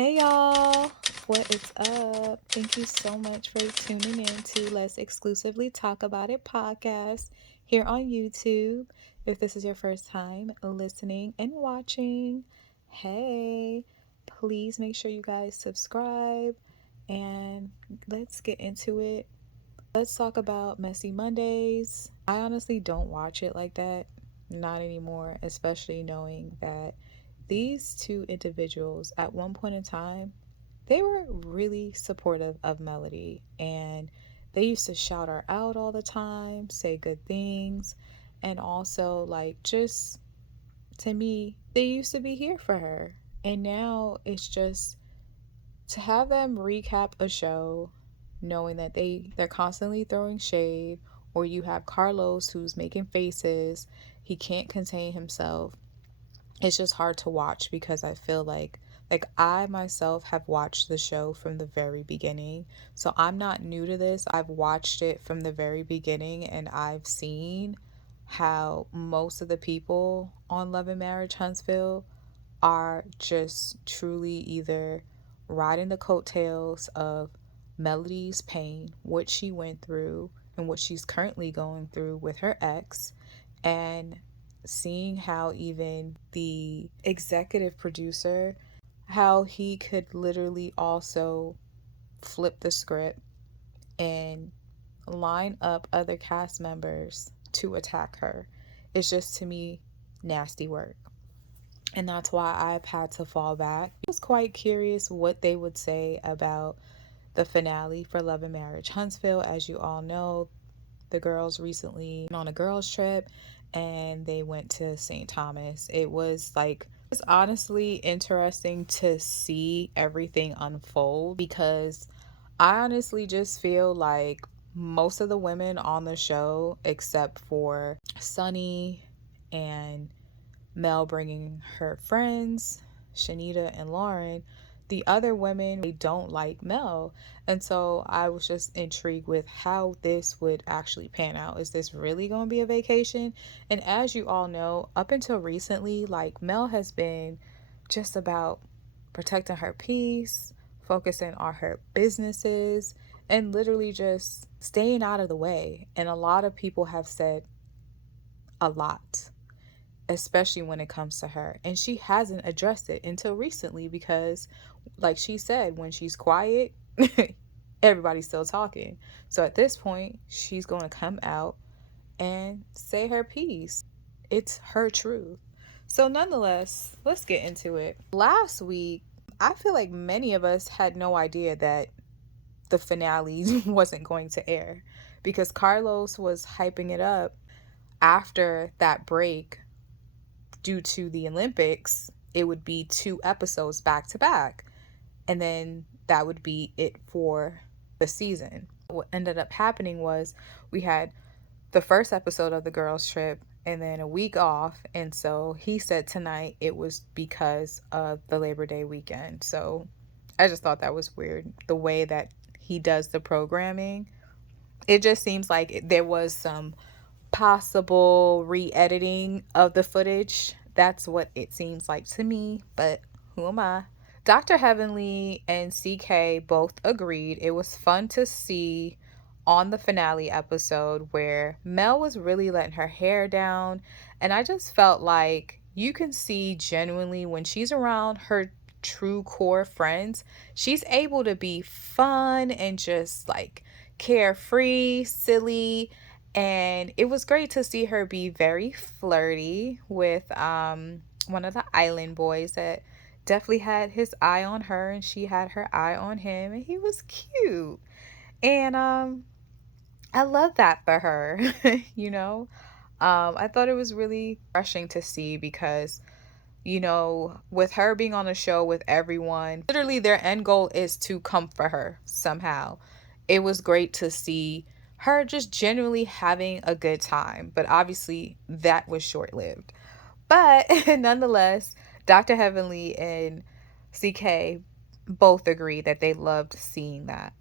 Hey y'all, what is up? Thank you so much for tuning in to Let's Exclusively Talk About It podcast here on YouTube. If this is your first time listening and watching, hey, please make sure you guys subscribe and let's get into it. Let's talk about Messy Mondays. I honestly don't watch it like that, not anymore, especially knowing that these two individuals at one point in time, they were really supportive of Melody, and they used to shout her out all the time, say good things, and also like just to me, they used to be here for her. And now it's just to have them recap a show knowing that they're constantly throwing shade, or you have Carlos who's making faces, he can't contain himself. It's just hard to watch because I feel like I myself have watched the show from the very beginning. So I'm not new to this. I've watched it from the very beginning and I've seen how most of the people on Love and Marriage Huntsville are just truly either riding the coattails of Melody's pain, what she went through and what she's currently going through with her ex, and seeing how even the executive producer, how he could literally also flip the script and line up other cast members to attack her. It's just, to me, nasty work. And that's why I've had to fall back. I was quite curious what they would say about the finale for Love and Marriage Huntsville. As you all know, the girls recently went on a girls trip and they went to St. Thomas. It's honestly interesting to see everything unfold, because I honestly just feel like most of the women on the show, except for Sunny and Mel bringing her friends, Chanita and Lauren, the other women, they don't like Mel. And so I was just intrigued with how this would actually pan out. Is this really going to be a vacation? And as you all know, up until recently, like, Mel has been just about protecting her peace, focusing on her businesses, and literally just staying out of the way. And a lot of people have said a lot, especially when it comes to her. And she hasn't addressed it until recently because, like she said, when she's quiet, everybody's still talking. So at this point, she's going to come out and say her piece. It's her truth. So, nonetheless, let's get into it. Last week, I feel like many of us had no idea that the finale wasn't going to air, because Carlos was hyping it up after that break. Due to the Olympics, it would be 2 episodes back to back. And then that would be it for the season. What ended up happening was we had the first episode of the girls' trip and then a week off. And so he said tonight it was because of the Labor Day weekend. So I just thought that was weird, the way that he does the programming. It just seems like there was some possible re-editing of the footage. That's what it seems like to me, but who am I? Dr. Heavenly and CK both agreed it was fun to see on the finale episode where Mel was really letting her hair down, and I just felt like you can see genuinely when she's around her true core friends, she's able to be fun and just like carefree, silly, and it was great to see her be very flirty with one of the island boys that definitely had his eye on her and she had her eye on him, and he was cute. And I love that for her. you know. I thought it was really refreshing to see because, with her being on the show with everyone, literally their end goal is to comfort her somehow. It was great to see her just genuinely having a good time, but obviously that was short lived. But nonetheless, Dr. Heavenly and CK both agree that they loved seeing that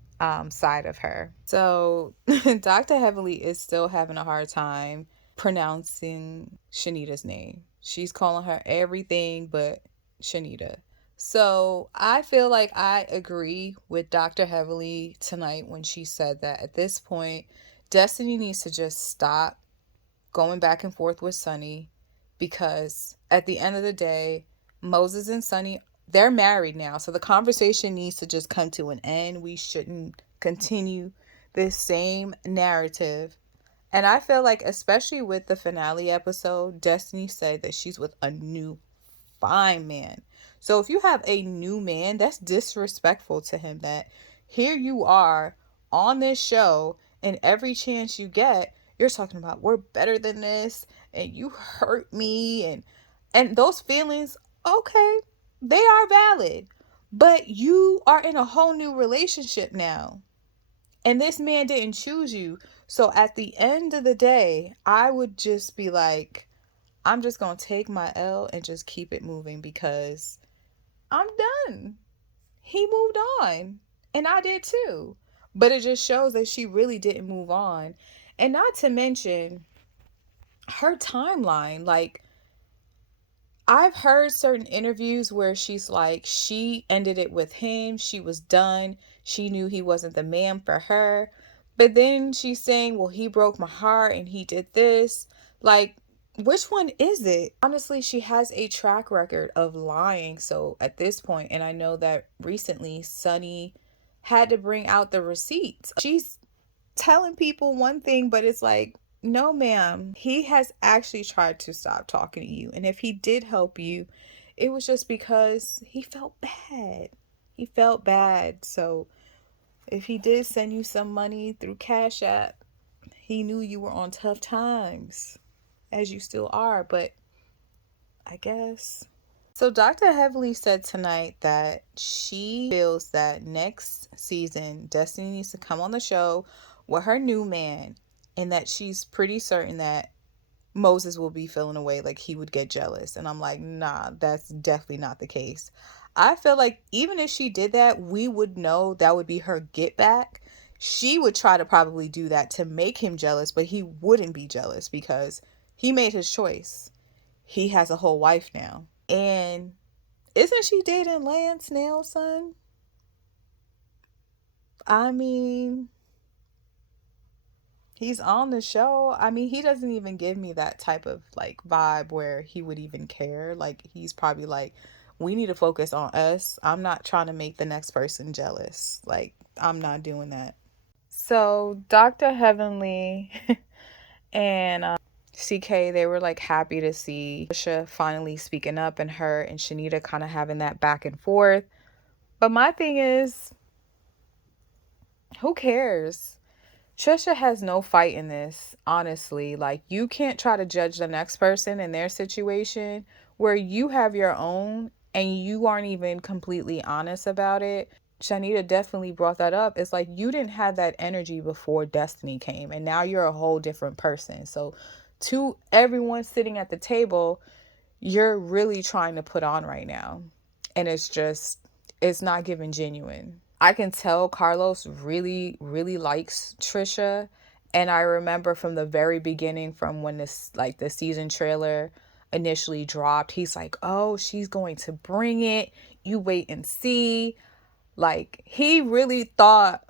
side of her. So Dr. Heavenly is still having a hard time pronouncing Shanita's name. She's calling her everything but Chanita. So I feel like I agree with Dr. Heavily tonight when she said that at this point, Destiny needs to just stop going back and forth with Sonny, because at the end of the day, Moses and Sonny, they're married now. So the conversation needs to just come to an end. We shouldn't continue this same narrative. And I feel like, especially with the finale episode, Destiny said that she's with a new fine man. So if you have a new man, that's disrespectful to him, that here you are on this show, and every chance you get, you're talking about we're better than this, and you hurt me, and those feelings, okay, they are valid. But you are in a whole new relationship now. And this man didn't choose you. So at the end of the day, I would just be like, I'm just going to take my L and just keep it moving, because I'm done. He moved on. And I did too. But it just shows that she really didn't move on. And not to mention her timeline. Like, I've heard certain interviews where she's like, she ended it with him. She was done. She knew he wasn't the man for her. But then she's saying, well, he broke my heart and he did this. Like, which one is it? Honestly, she has a track record of lying. So at this point, and I know that recently Sonny had to bring out the receipts. She's telling people one thing, but it's like, no, ma'am. He has actually tried to stop talking to you. And if he did help you, it was just because he felt bad. He felt bad. So if he did send you some money through Cash App, he knew you were on tough times, as you still are. But I guess. So Dr. Heavily said tonight that she feels that next season, Destiny needs to come on the show with her new man, and that she's pretty certain that Moses will be feeling away, like he would get jealous. And I'm like, nah, that's definitely not the case. I feel like even if she did that, we would know that would be her get back. She would try to probably do that to make him jealous, but he wouldn't be jealous because he made his choice. He has a whole wife now. And isn't she dating Lance Nell's son? I mean, he's on the show. I mean, he doesn't even give me that type of like vibe where he would even care. Like, he's probably like, we need to focus on us. I'm not trying to make the next person jealous. Like, I'm not doing that. So Dr. Heavenly and CK, they were like happy to see Trisha finally speaking up, and her and Chanita kind of having that back and forth. But my thing is, who cares? Trisha has no fight in this, honestly. Like, you can't try to judge the next person in their situation where you have your own and you aren't even completely honest about it. Chanita definitely brought that up. It's like, you didn't have that energy before Destiny came, and now you're a whole different person. So to everyone sitting at the table, you're really trying to put on right now. And it's not giving genuine. I can tell Carlos really, really likes Trisha. And I remember from the very beginning, from when this, like, the season trailer initially dropped, he's like, oh, she's going to bring it. You wait and see. Like, he really thought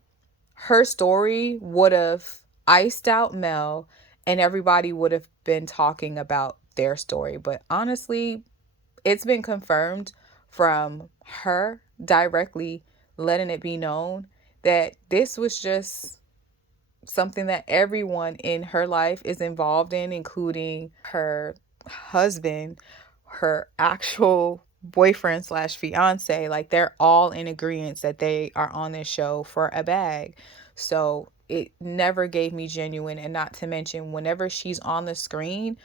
her story would have iced out Mel and everybody would have been talking about their story. But honestly, it's been confirmed from her directly letting it be known that this was just something that everyone in her life is involved in, including her husband, her actual boyfriend slash fiance. Like, they're all in agreement that they are on this show for a bag. So it never gave me genuine. And not to mention, whenever she's on the screen,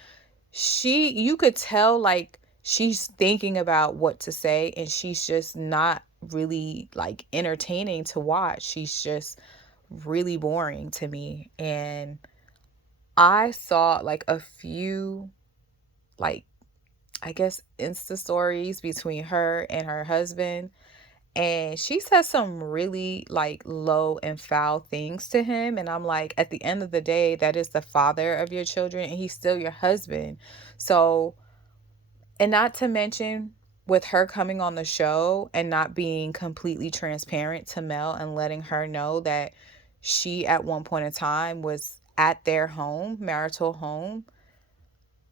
you could tell, like, she's thinking about what to say, and she's just not really like entertaining to watch. She's just really boring to me. And I saw like a few, like, I guess Insta stories between her and her husband, and she said some really like low and foul things to him. And I'm like, at the end of the day, that is the father of your children, and he's still your husband. So, and not to mention, with her coming on the show and not being completely transparent to Mel and letting her know that she at one point in time was at their home, marital home,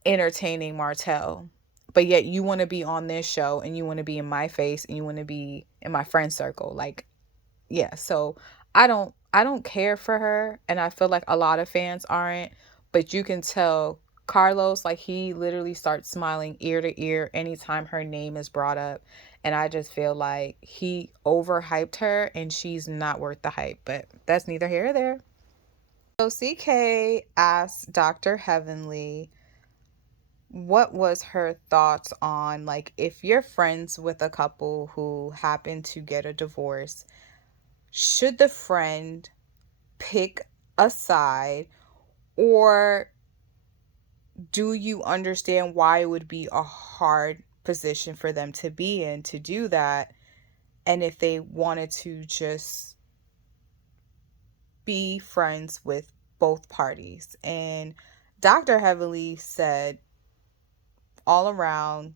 entertaining Martel. But yet you want to be on this show and you want to be in my face and you want to be in my friend circle. Like, yeah, so I don't care for her, and I feel like a lot of fans aren't, but you can tell Carlos, like, he literally starts smiling ear to ear anytime her name is brought up, and I just feel like he overhyped her and she's not worth the hype, but that's neither here or there. So CK asked Dr. Heavenly what was her thoughts on, like, if you're friends with a couple who happen to get a divorce, should the friend pick a side, or do you understand why it would be a hard position for them to be in to do that, and if they wanted to just be friends with both parties? And Dr. Heavily said all around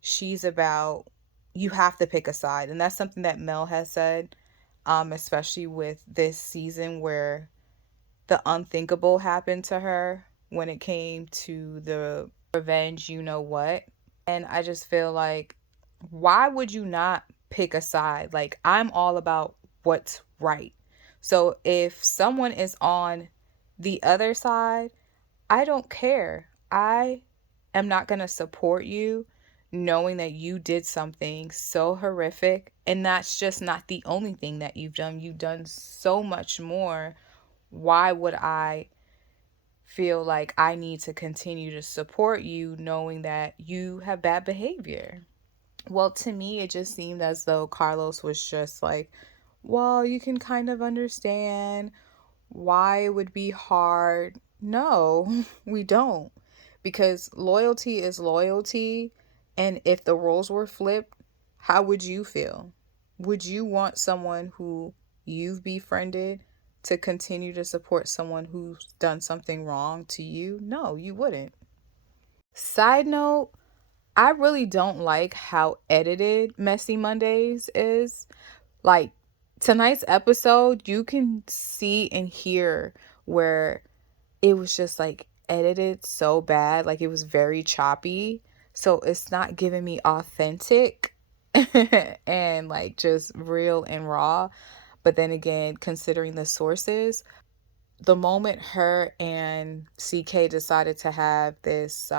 she's about, you have to pick a side, and that's something that Mel has said, especially with this season where the unthinkable happened to her when it came to the revenge, you know what. And I just feel like, why would you not pick a side? Like, I'm all about what's right. So if someone is on the other side, I don't care. I am not going to support you knowing that you did something so horrific. And that's just not the only thing that you've done. You've done so much more. Why would I feel like I need to continue to support you knowing that you have bad behavior? Well, to me, it just seemed as though Carlos was just like, well, you can kind of understand why it would be hard. No, we don't. Because loyalty is loyalty. And if the roles were flipped, how would you feel? Would you want someone who you've befriended to continue to support someone who's done something wrong to you? No, you wouldn't. Side note, I really don't like how edited Messy Mondays is. Like, tonight's episode, you can see and hear where it was just like edited so bad, like it was very choppy. So it's not giving me authentic and like just real and raw. But then again, considering the sources, the moment her and CK decided to have this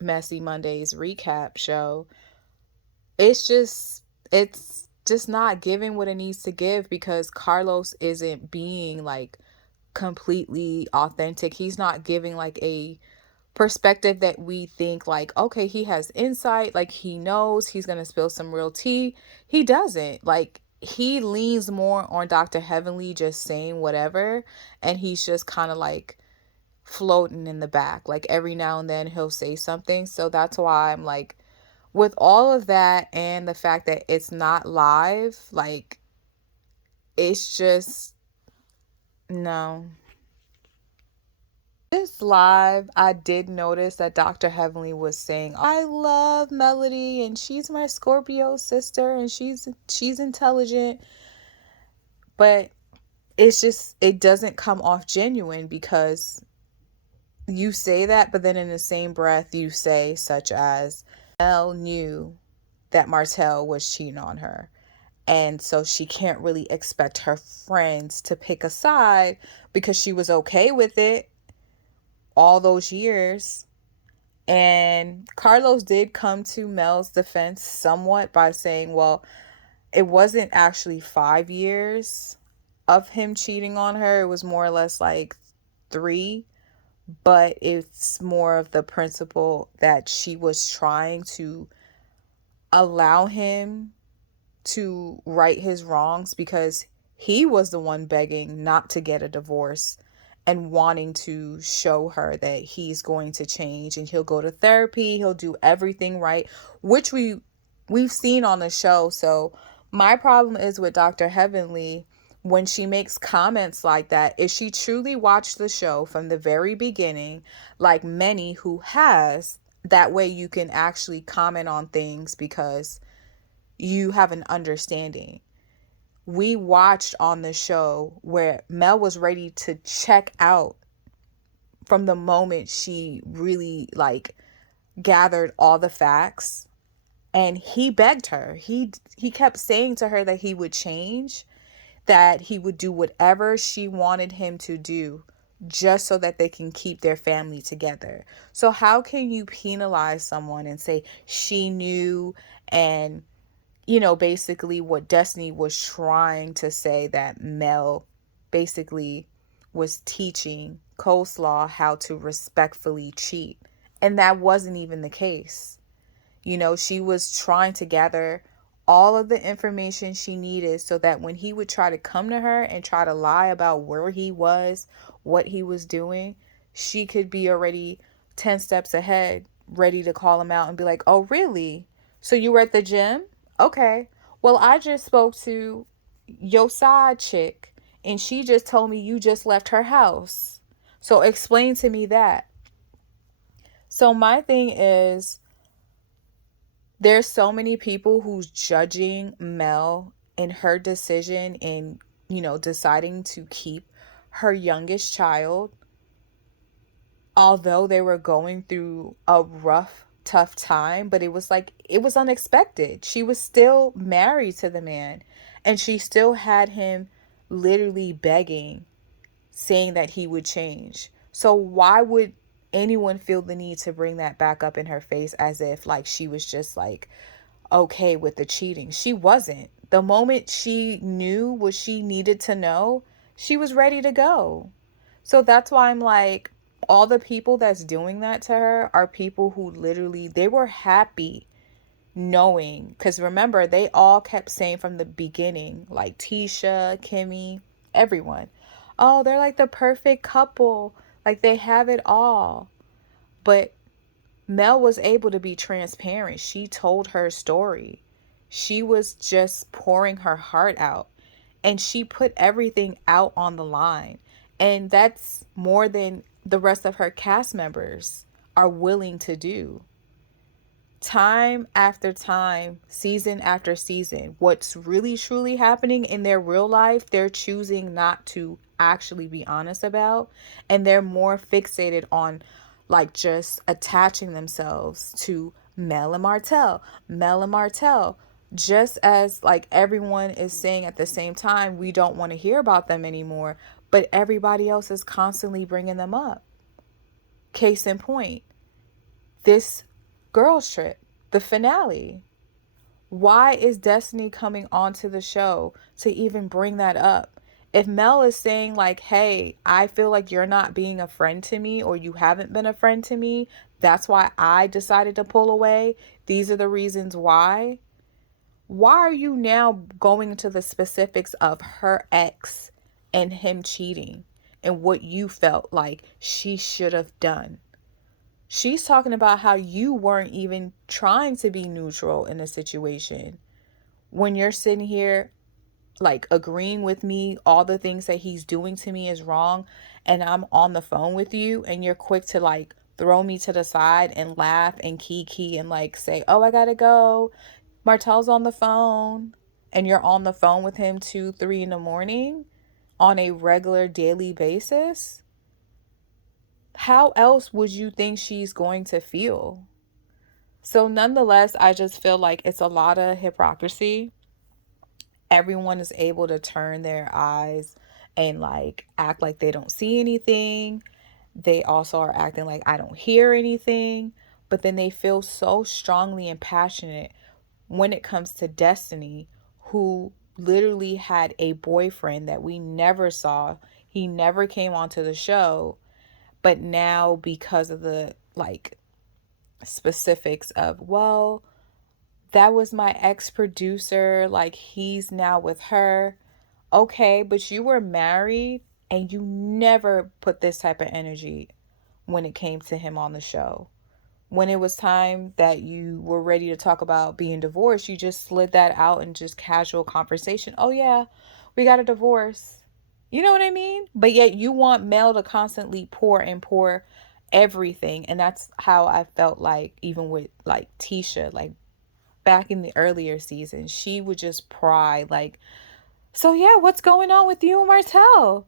Messy Mondays recap show, it's just not giving what it needs to give, because Carlos isn't being like completely authentic. He's not giving like a perspective that we think like, okay, he has insight, like he knows he's going to spill some real tea. He doesn't. Like, he leans more on Dr. Heavenly just saying whatever, and he's just kind of like floating in the back. Like, every now and then he'll say something. So that's why I'm like, with all of that and the fact that it's not live, like, it's just no. This live, I did notice that Dr. Heavenly was saying, I love Melody and she's my Scorpio sister and she's intelligent, but it's just, it doesn't come off genuine, because you say that, but then in the same breath you say, such as, Elle knew that Martel was cheating on her, and so she can't really expect her friends to pick a side because she was okay with it all those years. And Carlos did come to Mel's defense somewhat by saying, well, it wasn't actually 5 years of him cheating on her. It was more or less like 3. But it's more of the principle that she was trying to allow him to right his wrongs, because he was the one begging not to get a divorce and wanting to show her that he's going to change and he'll go to therapy, he'll do everything right, which we've seen on the show. So my problem is with Dr. Heavenly, when she makes comments like that, if she truly watched the show from the very beginning, like many who has, That way you can actually comment on things because you have an understanding. We watched on the show where Mel was ready to check out from the moment she really like gathered all the facts, and he begged her. He kept saying to her that he would change, that he would do whatever she wanted him to do just so that they can keep their family together. So how can you penalize someone and say she knew, and basically what Destiny was trying to say, that Mel basically was teaching Coleslaw how to respectfully cheat. And that wasn't even the case. She was trying to gather all of the information she needed so that when he would try to come to her and try to lie about where he was, what he was doing, she could be already 10 steps ahead, ready to call him out and be like, "Oh, really? So you were at the gym? Okay. Well, I just spoke to your side chick and she just told me you just left her house. So explain to me that." So my thing is, there's so many people who's judging Mel in her decision in, deciding to keep her youngest child, although they were going through a rough, tough time, but it was unexpected. She was still married to the man, and she still had him literally begging, saying that he would change. So why would anyone feel the need to bring that back up in her face as if like she was just like okay with the cheating? She wasn't. The moment she knew what she needed to know, she was ready to go. So that's why I'm like, all the people that's doing that to her are people who literally, they were happy knowing, because remember, they all kept saying from the beginning, like Tisha, Kimmie, everyone, oh, they're like the perfect couple, like they have it all. But Mel was able to be transparent. She told her story. She was just pouring her heart out, and she put everything out on the line. And that's more than the rest of her cast members are willing to do. Time after time, season after season, what's really truly happening in their real life, they're choosing not to actually be honest about. And they're more fixated on like just attaching themselves to Mel and Martel, Mel and Martel. Just as like everyone is saying at the same time, we don't want to hear about them anymore, but everybody else is constantly bringing them up. Case in point, this girls trip, the finale. Why is Destiny coming onto the show to even bring that up? If Mel is saying like, hey, I feel like you're not being a friend to me, or you haven't been a friend to me, that's why I decided to pull away, these are the reasons why. Why are you now going into the specifics of her ex and him cheating and what you felt like she should have done? She's talking about how you weren't even trying to be neutral in a situation. When you're sitting here like agreeing with me, all the things that he's doing to me is wrong, and I'm on the phone with you and you're quick to like throw me to the side and laugh and kiki and like say, "Oh, I gotta go. Martel's on the phone." And you're on the phone with him 2, 3 in the morning on a regular daily basis. How else would you think she's going to feel? So nonetheless, I just feel like it's a lot of hypocrisy. Everyone is able to turn their eyes and like act like they don't see anything. They also are acting like I don't hear anything. But then they feel so strongly and passionate when it comes to Destiny, who literally had a boyfriend that we never saw. He never came onto the show. But now, because of the like specifics of, well, that was my ex-producer, like he's now with her. Okay, but you were married and you never put this type of energy when it came to him on the show. When it was time that you were ready to talk about being divorced, you just slid that out in just casual conversation. Oh yeah, we got a divorce. You know what I mean? But yet you want Mel to constantly pour and pour everything. And that's how I felt like even with like Tisha, like back in the earlier seasons, she would just pry like, so yeah, what's going on with you and Martel?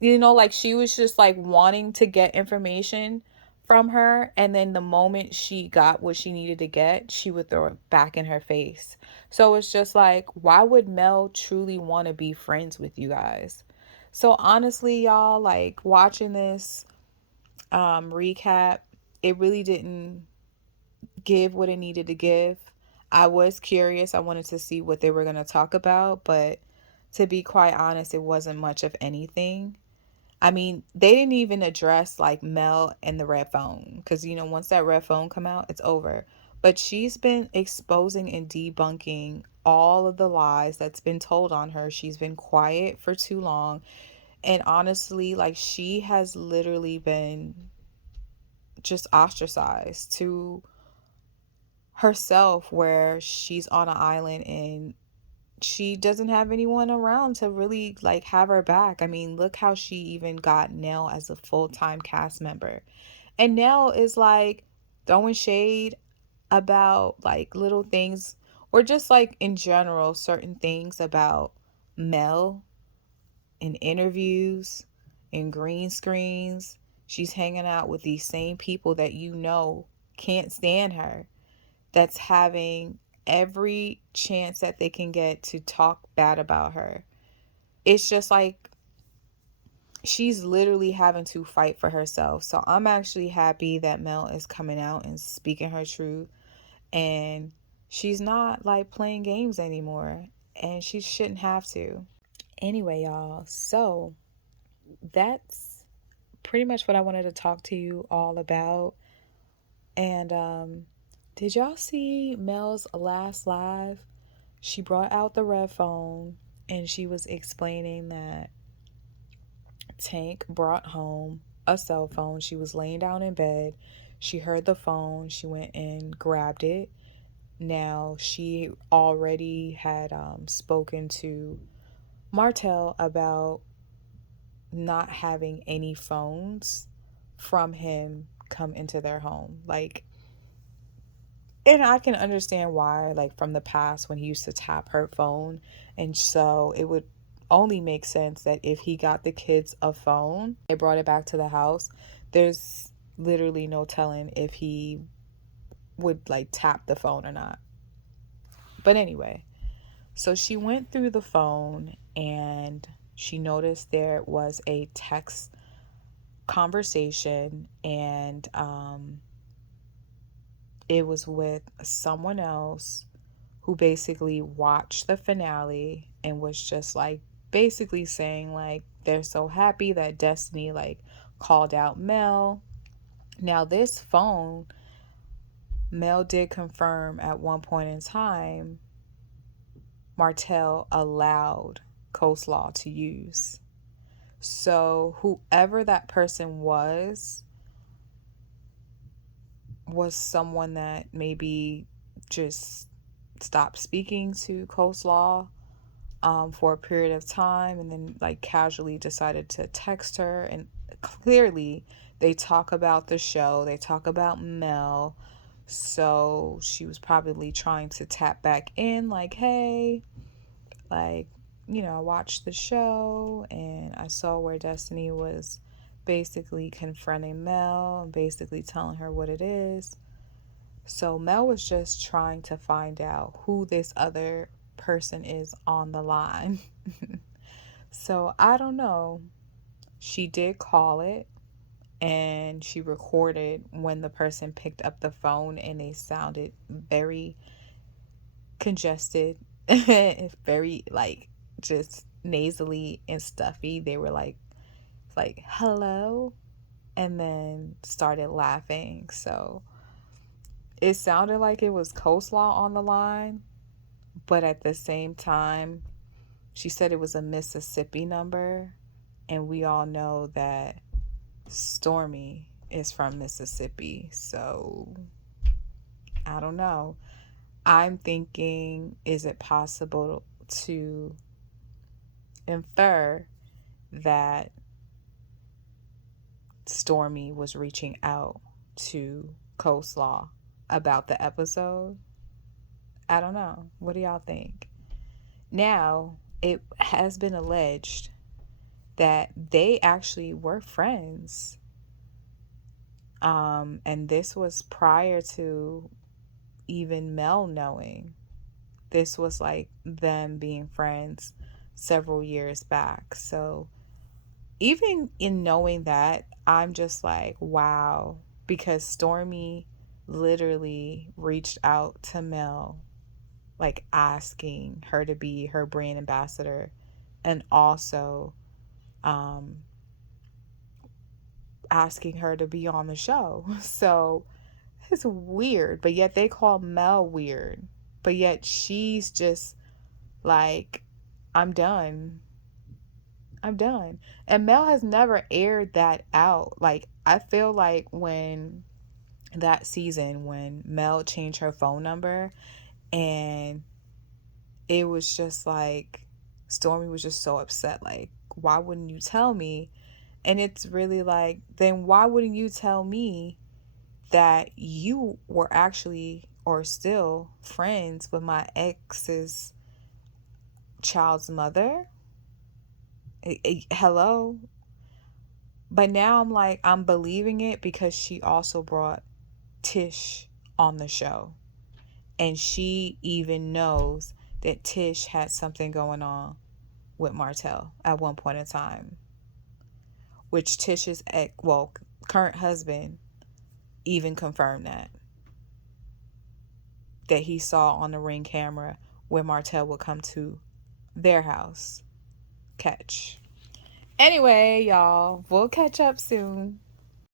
You know, like she was just like wanting to get information from her, and then the moment she got what she needed to get, she would throw it back in her face. So it's just like, why would Mel truly want to be friends with you guys? So honestly, y'all, like watching this recap, it really didn't give what it needed to give. I was curious. I wanted to see what they were going to talk about, but to be quite honest, it wasn't much of anything. I mean, they didn't even address like Mel and the red phone, because you know, once that red phone come out, it's over. But she's been exposing and debunking all of the lies that's been told on her. She's been quiet for too long. And honestly, like she has literally been just ostracized to herself, where she's on an island and she doesn't have anyone around to really like have her back. I mean, look how she even got Nell as a full-time cast member. And Nell is like throwing shade about like little things, or just like in general certain things about Mel in interviews, in green screens. She's hanging out with these same people that you know can't stand her, that's having every chance that they can get to talk bad about her. It's just like she's literally having to fight for herself. So I'm actually happy that Mel is coming out and speaking her truth, and she's not like playing games anymore, and she shouldn't have to. Anyway, y'all, so that's pretty much what I wanted to talk to you all about. And did y'all see Mel's last live? She brought out the red phone and she was explaining that Tank brought home a cell phone. She was laying down in bed. She heard the phone. She went and grabbed it. Now, she already had spoken to Martel about not having any phones from him come into their home. Like, and I can understand why, like from the past when he used to tap her phone. And so it would only make sense that if he got the kids a phone, they brought it back to the house. There's literally no telling if he would like tap the phone or not. But anyway, so she went through the phone and she noticed there was a text conversation, and it was with someone else who basically watched the finale and was just like basically saying like they're so happy that Destiny like called out Mel. Now this phone, Mel did confirm at one point in time Martel allowed Coleslaw to use. So whoever that person was someone that maybe just stopped speaking to Coleslaw for a period of time, and then like casually decided to text her. And clearly they talk about the show, they talk about Mel, so she was probably trying to tap back in like, hey, like, you know, I watched the show and I saw where Destiny was basically confronting Mel and basically telling her what it is. So Mel was just trying to find out who this other person is on the line. So I don't know. She did call it and she recorded when the person picked up the phone, and they sounded very congested, very like just nasally and stuffy. They were like hello, and then started laughing. So it sounded like it was Coleslaw on the line, but at the same time, she said it was a Mississippi number, and we all know that Stormie is from Mississippi. So I don't know. I'm thinking, is it possible to infer that Stormie was reaching out to Coleslaw about the episode. I don't know. What do y'all think? Now, it has been alleged that they actually were friends. And this was prior to even Mel knowing. This was like them being friends several years back. So even in knowing that, I'm just like, wow, because Stormie literally reached out to Mel, like asking her to be her brand ambassador, and also asking her to be on the show. So it's weird, but yet they call Mel weird. But yet she's just like, I'm done. I'm done. And Mel has never aired that out. Like, I feel like when that season, when Mel changed her phone number, and it was just like, Stormie was just so upset. Like, why wouldn't you tell me? And it's really like, then why wouldn't you tell me that you were actually or still friends with my ex's child's mother? Hello? But now I'm like, I'm believing it because she also brought Tish on the show. And she even knows that Tish had something going on with Martel at one point in time. Which Tish's current husband even confirmed that. That he saw on the Ring camera where Martel would come to their house. Catch. Anyway, y'all, we'll catch up soon.